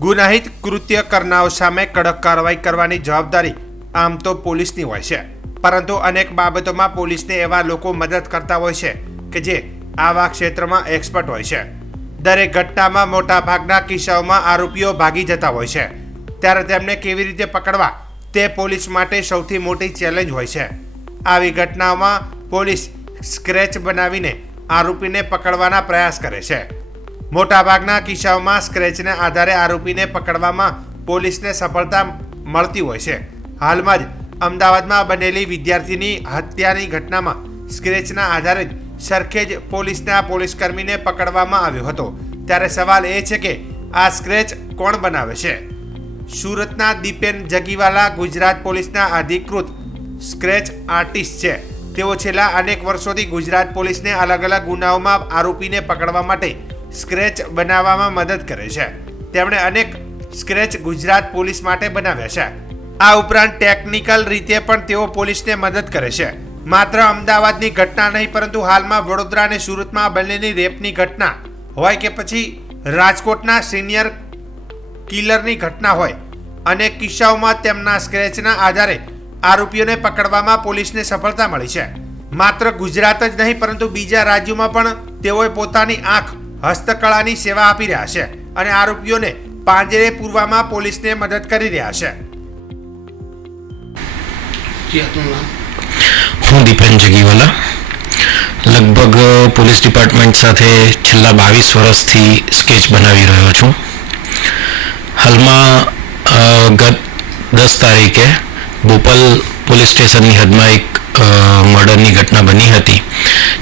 ગુનાહિત કૃત્ય કરનારાઓ સામે કડક કાર્યવાહી કરવાની જવાબદારી આમ તો પોલીસની હોય છે, પરંતુ અનેક બાબતોમાં પોલીસને એવા લોકો મદદ કરતા હોય છે કે જે આવા ક્ષેત્રમાં એક્સપર્ટ હોય છે. દરેક ઘટનામાં મોટા ભાગના કિસ્સાઓમાં આરોપીઓ ભાગી જતા હોય છે, ત્યારે તેમને કેવી રીતે પકડવા તે પોલીસ માટે સૌથી મોટી ચેલેન્જ હોય છે. આવી ઘટનાઓમાં પોલીસ સ્ક્રેચ બનાવીને આરોપીને પકડવાના પ્રયાસ કરે છે. મોટાભાગના કિસ્સાઓમાં સ્ક્રેચને આધારે આરોપીને પકડવામાં પોલીસને સફળતા મળતી હોય છે. હાલમાં જ અમદાવાદમાં બનેલી વિદ્યાર્થીની હત્યાની ઘટનામાં સ્ક્રેચના આધારે જ સરખેજ પોલીસના પોલીસકર્મીને પકડવામાં આવ્યો હતો. ત્યારે સવાલ એ છે કે આ સ્ક્રેચ કોણ બનાવે છે? સુરતના દીપેન જગીવાલા ગુજરાત પોલીસના અધિકૃત સ્ક્રેચ આર્ટિસ્ટ છે. તેઓ છેલ્લા અનેક વર્ષોથી ગુજરાત પોલીસને અલગ અલગ ગુનાઓમાં આરોપીને પકડવા માટે સ્ક્રેચ બનાવવામાં મદદ કરે છે. તેમણે અનેક સ્ક્રેચ ગુજરાત પોલીસ માટે બનાવ્યા છે. આ ઉપરાંત ટેકનિકલ રીતે પણ તેઓ પોલીસને મદદ કરે છે. માત્ર અમદાવાદની ઘટના નહીં, પરંતુ હાલમાં વડોદરા અને સુરતમાં બનેલી રેપની ઘટના હોય કે પછી રાજકોટના સિનિયર કિલરની ઘટના હોય, અનેક કિસ્સાઓમાં તેમના સ્ક્રેચના આધારે આરોપીઓને પકડવામાં પોલીસને સફળતા મળી છે. માત્ર ગુજરાત જ નહીં, પરંતુ બીજા રાજ્યોમાં પણ તેઓએ પોતાની આંખ હસ્તકળાની સેવા આપી રહ્યા છે અને આરોપીઓને પાંજરે પૂરવામાં પોલીસને મદદ કરી રહ્યા છે. હું દીપેન જગીવાલા લગભગ પોલીસ ડિપાર્ટમેન્ટ સાથે છેલ્લા 22 વર્ષથી સ્કેચ બનાવી રહ્યો છું. હાલમાં ગત 10 તારીખે બોપલ પોલીસ સ્ટેશનની હદમાં એક મર્ડરની ઘટના બની હતી.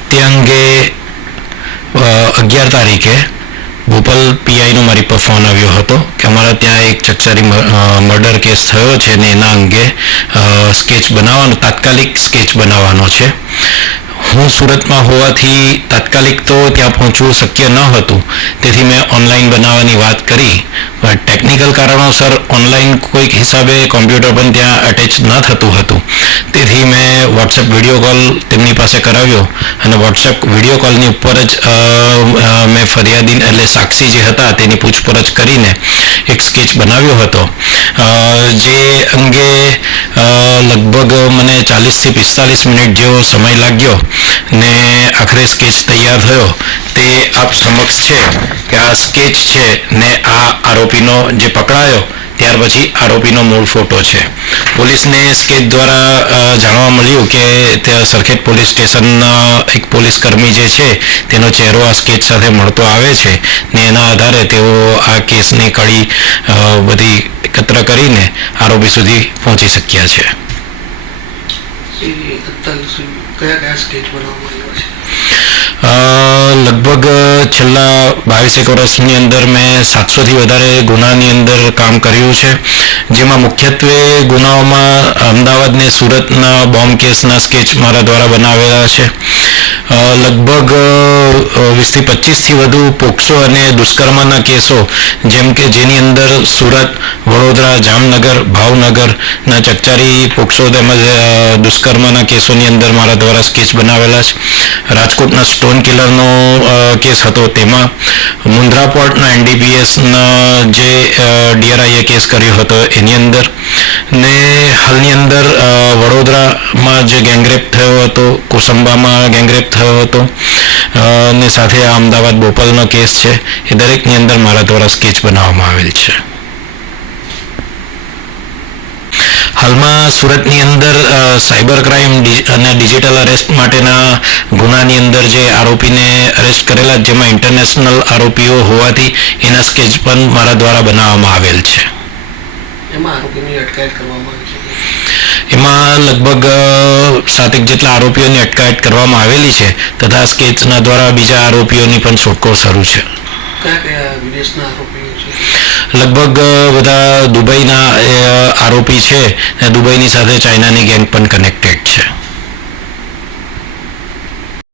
તે અંગે 11 તારીખે બોપલ પીઆઈનો મારી પર ફોન આવ્યો હતો કે અમારા ત્યાં એક ચકચારી મર્ડર કેસ થયો છે ને એના અંગે સ્કેચ બનાવવાનો, તાત્કાલિક સ્કેચ બનાવવાનો છે. હું સુરતમાં હોવાથી તાત્કાલિક તો ત્યાં પહોંચવું શક્ય ન હતું, તેથી મેં ઓનલાઈન બનાવવાની વાત કરી. પણ ટેકનિકલ કારણોસર ઓનલાઈન કોઈક હિસાબે કોમ્પ્યુટર પણ ત્યાં અટેચ ન થતું હતું. તેથી મેં વોટ્સએપ વિડીયો કોલ તેમની પાસે કરાવ્યો અને વોટ્સએપ વિડીયો કોલની ઉપર જ મેં ફરિયાદી એટલે સાક્ષી જે હતા તેની પૂછપરછ કરીને એક સ્કેચ બનાવ્યો હતો, જે અંગે લગભગ મને 40 થી 45 મિનિટ જેવો સમય લાગ્યો ને આખરે સ્કેચ તૈયાર થયો. તે આપ સમક્ષ છે કે આ સ્કેચ છે ને આ આરોપીનો જે પકડાયો ત્યાર પછી આરોપીનો મૂળ ફોટો છે. પોલીસને સ્કેચ દ્વારા જાણવા મળ્યું કે તે સરખેજ પોલીસ સ્ટેશનના એક પોલીસ કર્મી જે છે તેનો ચહેરો આ સ્કેચ સાથે મળતો આવે છે ને એના આધારે તેઓ આ કેસની કડી બધી એકત્ર કરીને આરોપી સુધી પહોંચી શક્યા છે. લગભગ છેલ્લા 22 વર્ષની અંદર મેં 700થી વધારે ગુનાની અંદર કામ કર્યું છે, જેમાં મુખ્યત્વે ગુનાઓમાં અમદાવાદ ને સુરતના બોમ્બ કેસના સ્કેચ મારા દ્વારા બનાવેલા છે. લગભગ 20 થી 25થી વધુ પોક્સો અને દુષ્કર્મના કેસો, જેમ કે જેની અંદર સુરત, વડોદરા, જામનગર, ભાવનગરના ચકચારી પોક્સો તેમજ દુષ્કર્મના કેસોની અંદર મારા દ્વારા સ્કેચ બનાવેલા છે. રાજકોટના સ્ટોન કિલરનો કેસ હતો, તેમાં મુન્દ્રા પોર્ટના એનડીપીએસના જે ડીઆરઆઈએ કેસ કર્યો હતો એની અંદર, ને હાલની અંદર વડોદરામાં જે ગેંગરેપ થયો હતો, કોસંબામાં ગેંગરેપ થયો હતો ને સાથે આ અમદાવાદ બોપલનો કેસ છે, એ દરેકની અંદર મારા દ્વારા સ્કેચ બનાવવામાં આવેલ છે. હાલમાં સુરતની અંદર સાયબર ક્રાઇમ અને ડિજિટલ અરેસ્ટ માટેના ગુનાની અંદર જે આરોપીને અરેસ્ટ કરેલા, જેમાં ઇન્ટરનેશનલ આરોપીઓ હોવાથી એના સ્કેચ પણ મારા દ્વારા બનાવવામાં આવેલ છે. એમાં લગભગ 7 જેટલા આરોપીઓની અટકાયત કરવામાં આવેલી છે તથા સ્કેચના દ્વારા બીજા આરોપીઓની પણ શોધખોળ શરૂ છે. લગભગ બધા દુબઈના આરોપી છે અને દુબઈની સાથે ચાઇનાની ગેંગ પણ કનેક્ટેડ છે.